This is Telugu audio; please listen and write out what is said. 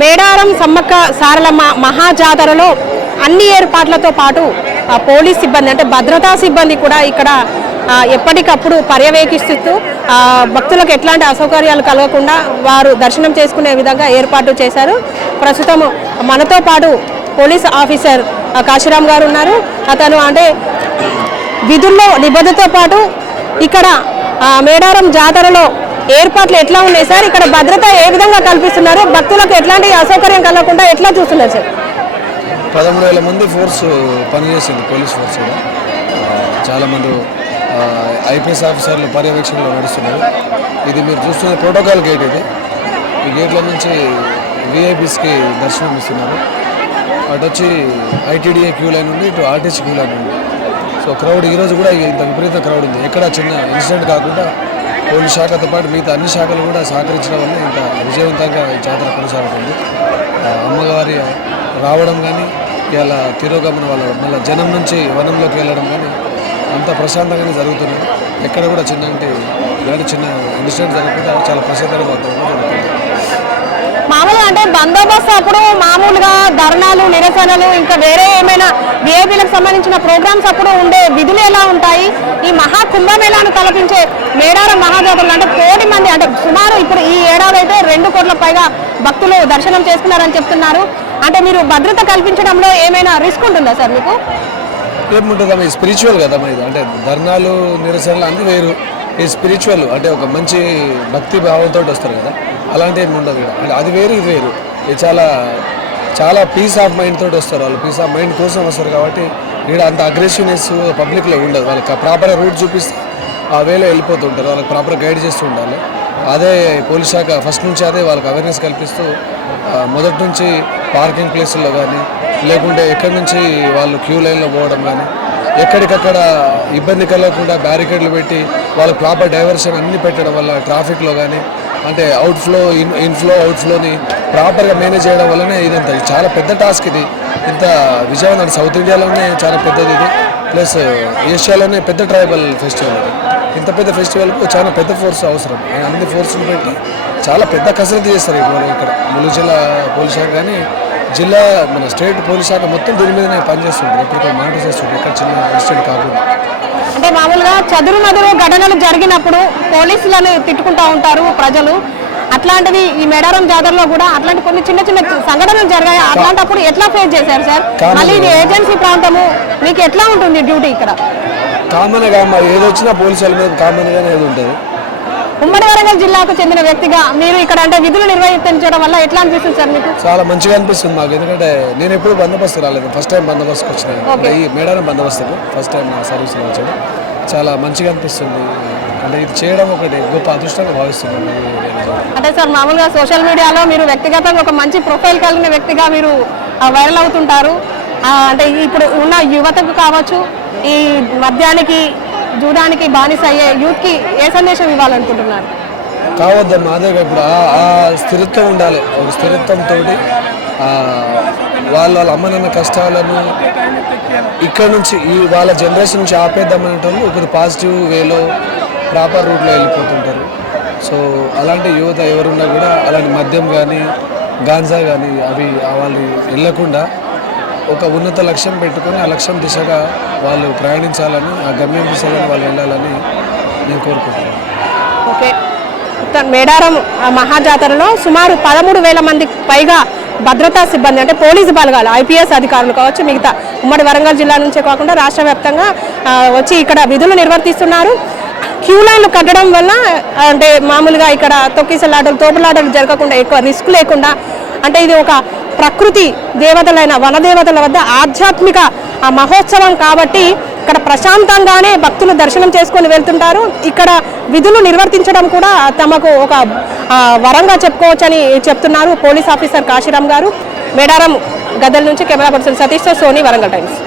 మేడారం సమ్మక్క సారలమ్మ మహాజాతరలో అన్ని ఏర్పాట్లతో పాటు పోలీస్ సిబ్బంది అంటే భద్రతా సిబ్బంది కూడా ఇక్కడ ఎప్పటికప్పుడు పర్యవేక్షిస్తూ భక్తులకు ఎట్లాంటి అసౌకర్యాలు కలగకుండా వారు దర్శనం చేసుకునే విధంగా ఏర్పాటు చేశారు. ప్రస్తుతం మనతో పాటు పోలీస్ ఆఫీసర్ కాశీరామ్ గారు ఉన్నారు. అతను అంటే విధుల్లో నిబద్ధతతో పాటు ఇక్కడ మేడారం జాతరలో ఏర్పాట్లు ఎట్లా ఉన్నాయి సార్, ఇక్కడ భద్రత ఏ విధంగా కల్పిస్తున్నారు, భక్తులకు ఎట్లాంటి అసౌకర్యం కలగకుండా ఎట్లా చూస్తున్నారు సార్? 13,000 మంది ఫోర్స్ పనిచేసింది, పోలీస్ ఫోర్స్ కూడా చాలామంది ఐపీఎస్ ఆఫీసర్లు పర్యవేక్షణలో నడుస్తున్నారు. ఇది మీరు చూస్తున్న ప్రోటోకాల్ గేట్. ఈ గేట్ల నుంచి విఐపీస్కి దర్శనం ఇస్తున్నారు. అటు వచ్చి ఐటీడీఏ క్యూ లైన్ ఉంది, ఇటు ఆర్టీసీ క్యూ లైన్ ఉంది. సో క్రౌడ్ ఈరోజు కూడా ఇంత విపరీత క్రౌడ్ ఉంది. ఎక్కడ చిన్న ఇన్సిడెంట్ కాకుండా పోలీస్ శాఖతో పాటు మిగతా అన్ని శాఖలు కూడా సహకరించడం వల్ల ఇంత విజయవంతంగా ఈ జాతర కొనసాగుతుంది. అమ్మగారి రావడం కానీ ఇలా తిరోగమన వాళ్ళ మళ్ళీ జనం నుంచి వనంలోకి వెళ్ళడం కానీ అంత ప్రశాంతంగానే జరుగుతుంది. ఎక్కడ కూడా చిన్న ఇన్సిడెంట్ జరగకుండా చాలా ప్రశాంతంగా జరుగుతుంది. మామూలుగా అంటే బందోబస్తు అప్పుడు మామూలుగా ధర్నాలు, నిరసనలు, ఇంకా వేరే ఏమైనా విఐపీలకు సంబంధించిన ప్రోగ్రామ్స్ అప్పుడు ఉండే విధులు ఎలా ఉంటాయి? ఈ మహా కుంభమేళాను తలపించే మేడారం మహాజాతరలు అంటే కోటి మంది అంటే సుమారు ఇప్పుడు ఈ ఏడాది అయితే 2 కోట్ల పైగా భక్తులు దర్శనం చేసుకున్నారని చెప్తున్నారు. అంటే మీరు భద్రత కల్పించడంలో ఏమైనా రిస్క్ ఉంటుందా సార్ మీకు? ఏముంటుందమ్మా, ఈ స్పిరిచువల్ కదమ్మా ఇది. అంటే ధర్నాలు, నిరసనలు అన్నీ వేరు. ఈ స్పిరిచువల్ అంటే ఒక మంచి భక్తి భావంతో వస్తారు కదా, అలాంటి ఏమి ఉండదు. అంటే అది వేరు, ఇది వేరు. ఇది చాలా పీస్ ఆఫ్ మైండ్ తోటి వస్తారు. వాళ్ళు పీస్ ఆఫ్ మైండ్ కోసం వస్తారు కాబట్టి ఇక్కడ అంత అగ్రెసివ్నెస్ పబ్లిక్లో ఉండదు. వాళ్ళకి ప్రాపర్గా రూట్ చూపిస్తే ఆ వేలో వెళ్ళిపోతుంటారు. వాళ్ళకి ప్రాపర్గా గైడ్ చేస్తూ ఉండాలి. అదే పోలీస్ శాఖ ఫస్ట్ నుంచి అదే వాళ్ళకి అవేర్నెస్ కల్పిస్తూ మొదటి నుంచి పార్కింగ్ ప్లేసుల్లో కానీ లేకుంటే ఎక్కడి నుంచి వాళ్ళు క్యూ లైన్లో పోవడం కానీ ఎక్కడికక్కడ ఇబ్బంది కలగకుండా బ్యారికేడ్లు పెట్టి వాళ్ళకి ప్రాపర్ డైవర్షన్ అన్ని పెట్టడం వల్ల ట్రాఫిక్లో కానీ అంటే ఇన్ఫ్లో అవుట్ఫ్లోని ప్రాపర్గా మేనేజ్ చేయడం వల్లనే ఇదంతా చాలా పెద్ద టాస్క్. ఇది ఇంత విజయవంతం సౌత్ ఇండియాలోనే చాలా పెద్దది ఇది, ప్లస్ ఏషియాలోనే పెద్ద ట్రైబల్ ఫెస్టివల్. ఇది ఇంత పెద్ద ఫెస్టివల్కు చాలా పెద్ద ఫోర్స్ అవసరం. అన్ని ఫోర్సులు పెట్టి చాలా పెద్ద కసరత్తు చేస్తారు. ఇక్కడ ములుగు జిల్లా పోలీస్ శాఖ కానీ జిల్లా మన స్టేట్ పోలీస్ శాఖ మొత్తం దీని మీదనే పనిచేస్తుంటారు. ఎప్పటికీ మానిటర్ చేస్తుంటారు ఎక్కడ చిన్న ఇన్సిడెంట్ కాకుండా. అంటే మామూలుగా చదురు ఘటనలు జరిగినప్పుడు పోలీసులను తిట్టుకుంటూ ఉంటారు ప్రజలు. అట్లాంటిది ఈ మేడారం జాతరలో కూడా అట్లాంటి కొన్ని చిన్న సంఘటనలు జరిగాయి. అట్లాంటప్పుడు ఎట్లా ఫేస్ చేశారు సార్? మళ్ళీ ఇది ఏజెన్సీ ప్రాంతము, మీకు ఎట్లా ఉంటుంది డ్యూటీ ఇక్కడ? కామన్గా ఏది వచ్చినా పోలీసుల మీద కామన్గానే ఏది ఉంటుంది. ఉమ్మడి వరంగల్ జిల్లాకు చెందిన వ్యక్తిగా మీరు ఇక్కడ అంటే విధులు నిర్వహించడం వల్ల ఎట్లా అనిపిస్తుంది సార్ మీకు? చాలా మంచిగా అనిపిస్తుంది మాకు. ఎందుకంటే నేను ఎప్పుడు బందోబస్తు రాలేదు, ఫస్ట్ టైం బందోబస్తుకు వచ్చినాను. ఈ మేడారం బందోబస్తుకు ఫస్ట్ టైం నా సర్వీస్లో వచ్చాను. చాలా మంచిగా అనిపిస్తుంది. అంటే ఇది చేయడం ఒకటి గొప్ప అదృష్టంగా భావిస్తున్నాను. అంటే సార్ మామూలుగా సోషల్ మీడియాలో మీరు వ్యక్తిగతంగా ఒక మంచి ప్రొఫైల్ కలిగిన వ్యక్తిగా మీరు వైరల్ అవుతుంటారు. అంటే ఇప్పుడు ఉన్న యువతకు కావచ్చు, ఈ మద్యానికి జూదానికి బానిస అయ్యే యూత్కి ఏ సందేశం ఇవ్వాలనుకుంటున్నారు? కావద్దమ్మా, అదే ఇప్పుడు ఆ స్థిరత్వం ఉండాలి. ఒక స్థిరత్వంతో వాళ్ళ అమ్మ నాన్న కష్టాలను ఇక్కడ నుంచి వాళ్ళ జనరేషన్ నుంచి ఆపేద్దామనేటోళ్ళు ఒకరు పాజిటివ్ వేలో ప్రాపర్ రూట్లో వెళ్ళిపోతుంటారు. సో అలాంటి యువత ఎవరున్నా కూడా అలాంటి మద్యం కానీ గాంజా కానీ అవి వాళ్ళు వెళ్ళకుండా ఒక ఉన్నత లక్ష్యం పెట్టుకొని ఆ లక్ష్యం దిశగా వాళ్ళు ప్రయాణించాలని, ఆ గమ్యం దిశగా వాళ్ళు వెళ్ళాలని నేను కోరుకుంటున్నాను. ఓకే, మేడారం మహాజాతరలో సుమారు 13,000 మందికి పైగా భద్రతా సిబ్బంది అంటే పోలీసు బలగాలు, ఐపీఎస్ అధికారులు కావచ్చు, మిగతా ఉమ్మడి వరంగల్ జిల్లా నుంచే కాకుండా రాష్ట్ర వ్యాప్తంగా వచ్చి ఇక్కడ విధులు నిర్వర్తిస్తున్నారు. క్యూ లైన్లు కట్టడం వల్ల అంటే మామూలుగా ఇక్కడ తొక్కిసలాటలు, తోపులాటలు జరగకుండా ఎక్కువ రిస్క్ లేకుండా అంటే ఇది ఒక ప్రకృతి దేవతలైన వనదేవతల వద్ద ఆధ్యాత్మిక మహోత్సవం కాబట్టి ఇక్కడ ప్రశాంతంగానే భక్తులు దర్శనం చేసుకొని వెళ్తుంటారు. ఇక్కడ విధులు నిర్వర్తించడం కూడా తమకు ఒక వరంగా చెప్పుకోవచ్చని చెప్తున్నారు పోలీస్ ఆఫీసర్ కాశీరామ్ గారు. మేడారం గద్దెల నుంచి కెమెరా పర్సన్ సతీష్తో సోనీ, వరంగల్ టైమ్స్.